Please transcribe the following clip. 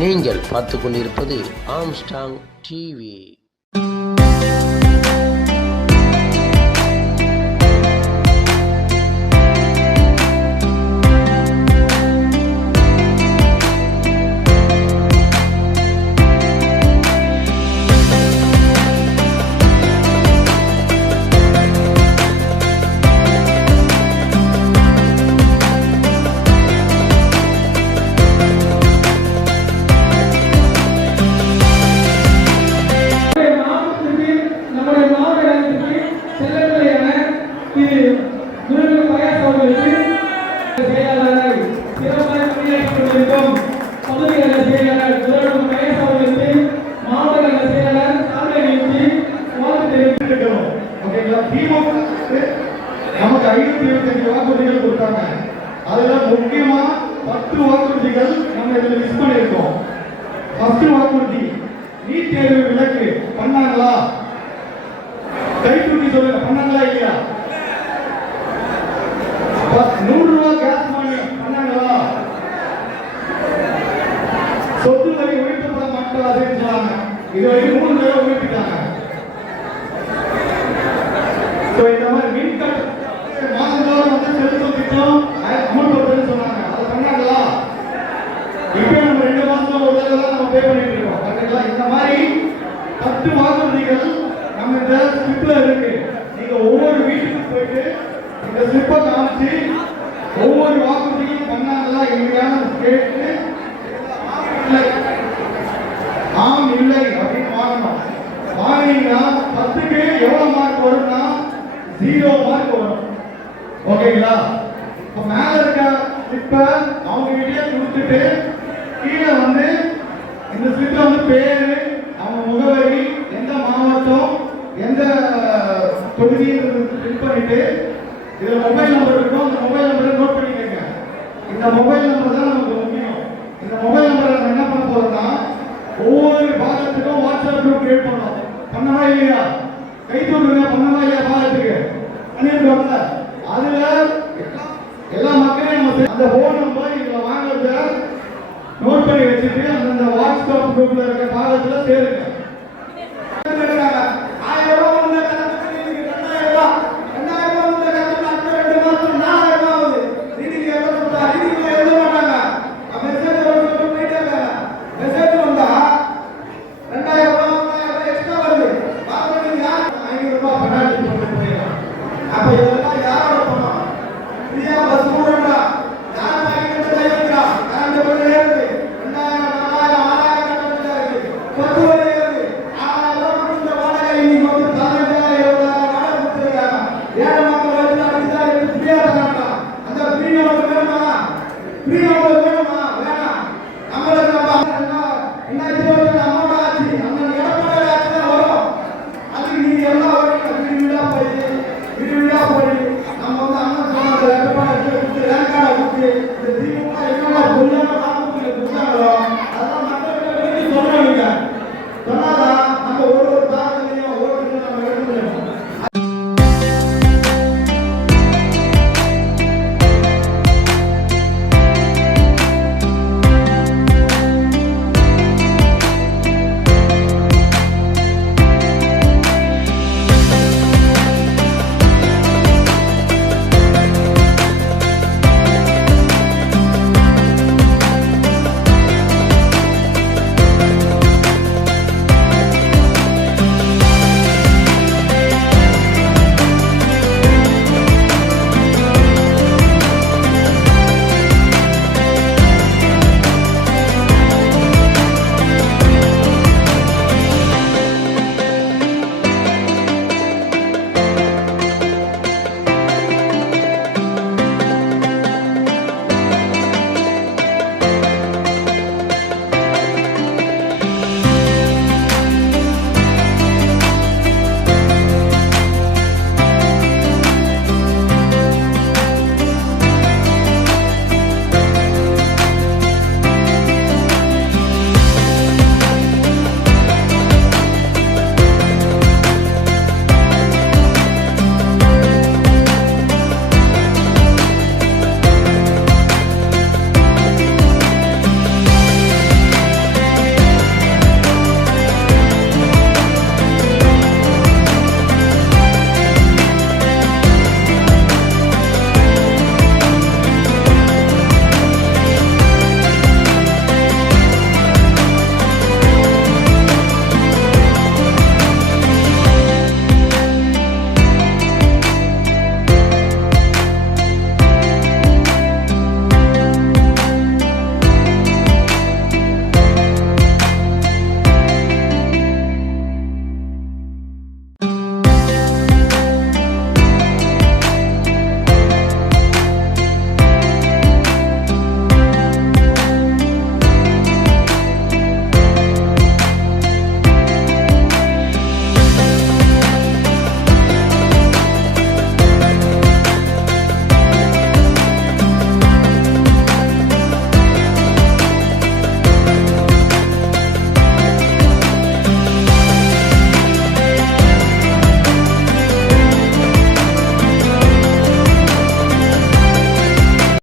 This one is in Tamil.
நீங்கள் பார்த்து கொண்டிருப்பது ஆம்ஸ்டாங் டிவி. நமக்கு 525 வாக்குறுதிகள் கொடுத்தாங்க. அதுல முக்கியமா 10 வாக்குறுதிகள் நம்ம இதுல மிஸ் பண்ணிருக்கோம். ஃபர்ஸ்ட் வாக்குறுதி நீட் தேர்வு விலக்கு பண்ணாங்களா? கை தூக்கி சொல்லுங்க, பண்ணாங்களா இல்லையா? 100 ரூபாய் கேஸ் மணி பண்ணாங்களா? சொத்து வரி உயர்த்தப்பட மாட்டாதுன்னு சொன்னாங்க. இது வரைக்கும் 3 தடவை உயர்த்திட்டாங்க. இந்த மாதிரி மின்கட்ட மாதந்தோறும் வந்து செலுத்தும் திட்டம் அமல்படுத்துன்னு சொன்னாங்க. அதை பண்ணாங்களா? இப்போ நம்ம 2 மாசம் ஒரு தடவை தான் நம்ம பே பண்ணிட்டு இருக்கோம். கரெக்டா? இந்த மாதிரி 10 வாக்குறுதிகள் நம்ம இந்த ஸ்லிப்ல இருக்கு. நீங்க ஒவ்வொரு வீட்டுக்கும் போயிட்டு இந்த ஸ்லிப்பை காமிச்சு ஒவ்வொரு வாக்குறுதியும் பண்ணாங்களா இல்லையான்னு கேட்டு ஆம் இல்லை அப்படின்னு வாங்கணும். வாங்கினீங்கன்னா 10க்கு எவ்வளவு மார்க் வரும்னா 0 மார்க் வரும். ஓகேங்களா? இப்ப மேல இருக்க ஸ்லிப்பை அவங்க கிட்டே கொடுத்துட்டு கீழே வந்து இந்த ஸ்லிப்ல வந்து பேரு, அவங்க முகவரி, எந்த மாவட்டம், எந்த தொகுதி ஃபில் பண்ணிட்டு இதுல மொபைல் நம்பர் இருக்கும். அந்த மொபைல் நம்பரை நோட் பண்ணிக்கங்க. இந்த மொபைல் நம்பர் தான் நமக்கு முக்கியம். இந்த மொபைல் நம்பரை நம்ம என்ன பண்ண போறோம்னா ஒவ்வொரு பாகத்துக்கும் வாட்ஸ்அப் குரூப் கிரியேட் பண்ணணும். பண்ணவா இல்லையா? கை தூக்குங்க. பண்ணவா இல்லையா? பாகத்துக்கு பண்ணிருக்கோம்ல. அதுல எல்லா மக்களையும் நம்ம அந்த போன் நம்பர் இதுல வாங்குறத நோட் பண்ணி வச்சுட்டு அந்த வாட்ஸ்அப் குரூப்ல இருக்க பாகத்துல சேருங்க.